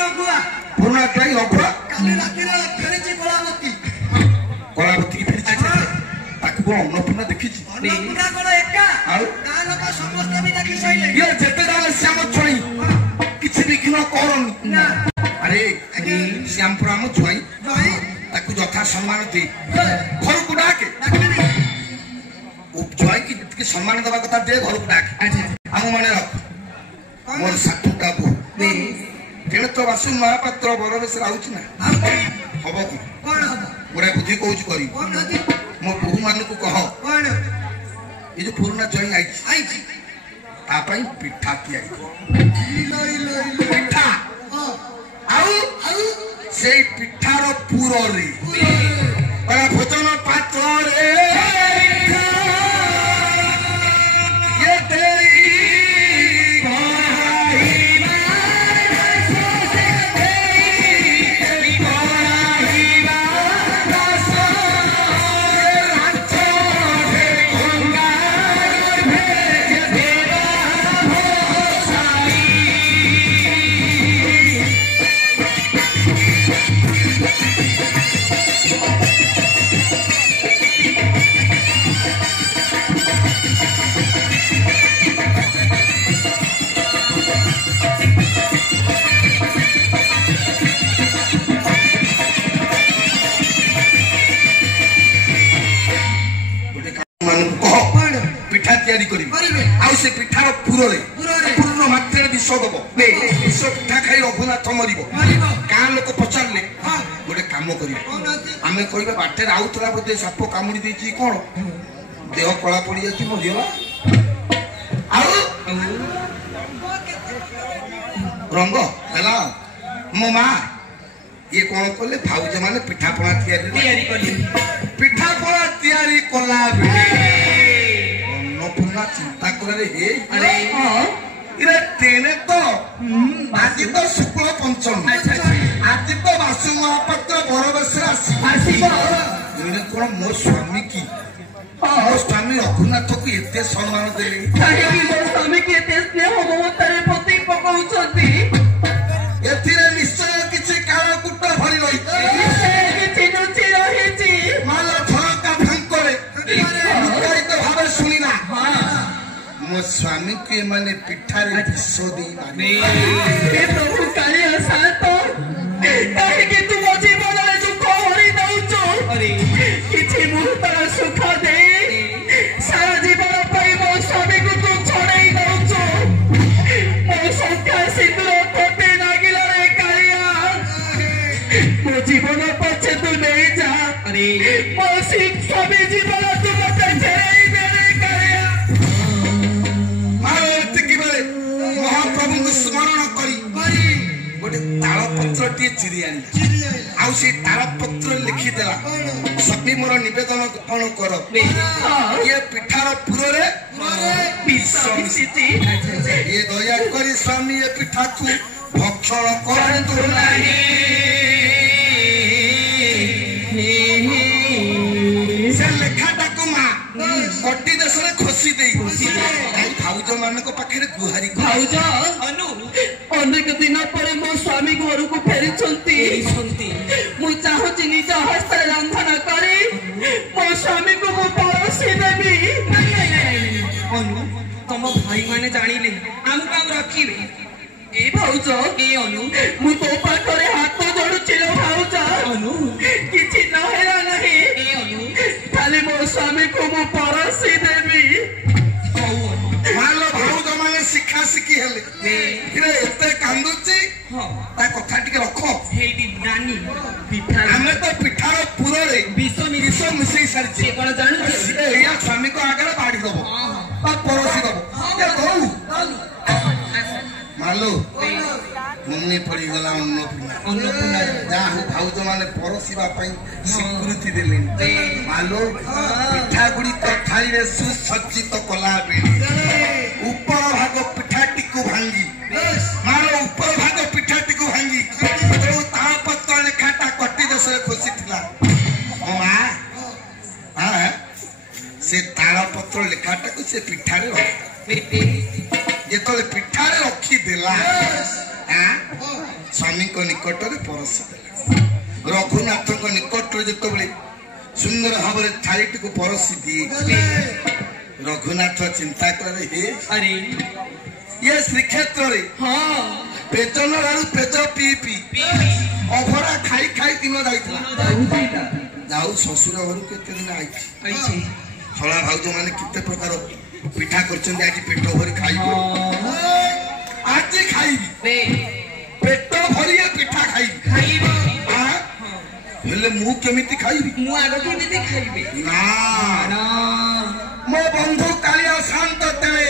पुरुना जुआई रघुआ कलावती की फेरी ताकू को अन्नपूर्णा देखी ये जेते जाले श्याम जुआई किछि विघ्न करन अरे श्यामपुर आम जुआई ताकू यथा सम्मान दे घर को डाके जुआई की सम्मान देवा कथा दे घर को डाके आम माने रख मोर सातुटा बो केने तो वासु महापात्र बरवेश आउछ ना हबो को कोन हबो मोरे बुद्धि कहूछ करी मो बहु मान को कह कोन ये जो पुरना जुआई आई ता पई पिठा तियारी पिठा आउ से पिठार पुरो रे बड़ा भोजन पात्र रे ये तेरी पिठार पुरे पूर्ण मात्रा विष दब विष पिठा खाई रघुनाथ मर गाँ लोक पचारे गोटे कम कर आम कह बाटे आउला बोधे साप कामुड़ी दे कौन देह कला पड़ जाए मो देह रंग है मो माँ ये कौन कले भाउज मैंने पिठापणा पिठापणा कला अन्नपूर्णा चिंता करे इरे तेने तो आज तो शुक्ल पंचम आज तो वासु महापात्र बरवेश कौन मो स्वामी की मो स्वामी रघुनाथ को एते सम्मान दे स्वामी की एते स्नेह ममतार प्रति पकाउछंती एथिरे निश्चय किछि काळ कुट भरी रही किछि नुची रहिछि माला झरका भांकरे मुकारित भावे सुनिना मो स्वामी के माने पिठारे विष दे माने हे प्रभु काली सात काहे कि तू मो जीवन रे दुख हरि दउचो अरे किछि मुहूर्त सुख दे सारा जीवन पई मो स्वामी को तू छोड़ाई दउचो मो संख्या सिंदूर कोटे नागिला रे कालिया मो जीवन पछे तू नहीं जा अरे मो स्वामी जीवन तू मते छेड़ाई दे रे कालिया महाप्रभु को स्मरण करी गोटे तालपत्र टी चिरी आनी आउ से तालपत्र लिखी देला सभी मोर निवेदन कौन कर ये पिठार पुरे ये दया करी स्वामी ये पिठा को भक्षण करतु नहीं से लेखाटा को मां कटी देश रे खोसी दे भाउज मान पाखे गुहारी भाउज अनु अनेक दिन पर मो स्वामी घर को फेरी मु चाहूँ निज हस्त रंधन करी मो स्वामी को मु परोसी देवी अनु तुम भाई माने जानिले आम काम रखिबे ए भाउज ए अनु मु तो पाखरे हाथ जोड़ुछि लो भाउज अनु किछि न हेला नहीं ए अनु खाली मो स्वामी को मु परोसी देवी मालो भाउज माने शिक्षा शिखी हेले रे एते कांदुची ता कथा टिके रखो हेडी नानी पिठा हमें तो पिठार पुरे विष मिसई सारछि कोन जानु एया स्वामी को आगरे बाड़ी दबो आ परोसी दबो ए कहू मालो मम्मी पड़ी गला अन्नपूर्णा जाहु भाउज माने परोसीबा पई स्वीकृति देले मालो पिठा गुडी तो थाली रे सुसज्जित कला बेली ऊपर भाग पिठाटी को भांगी मालो ऊपर भाग पिठाटी को भांगी तो तालपत्र लेखाटा कटी देशरे खोसी थिला ओ मां हां से तालपत्र लेखाटा को से पिठारे रख ये तो पिठारे रखी देला हां स्वामी को निकट में परसी रघुनाथ को निकट जिते सुंदर भाव थाली को परसी दिए रघुनाथ चिंता करे हे अरे ये श्रीक्षेत्र रे हाँ पेज नालू पेज पी पी अभरा खाई खाई दिन जाइला जाऊ शशुर घर केते दिन आई छला भाउज माने केते प्रकार पिठा करछन आज पेट भरी खाइबो आज खाइबी पेट भरी पिठा खाइबी हेले मु केमिति खाइबी मु आगो केमिति खाइबी ना ना मो बंधु कालिया शांत तेले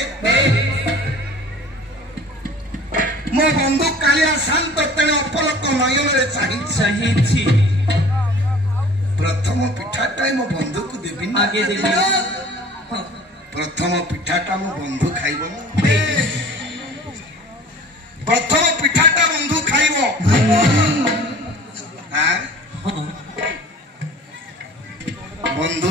मो बंधु कालिया शांत तेले अपलक नयन रे चाहिछि प्रथम पिठाटा मो बंधु को देबी आगे देबी प्रथम पिठाटा मो बंधु खाइबो प्रथम पिठाटा बंधु खाइबो हां बंधु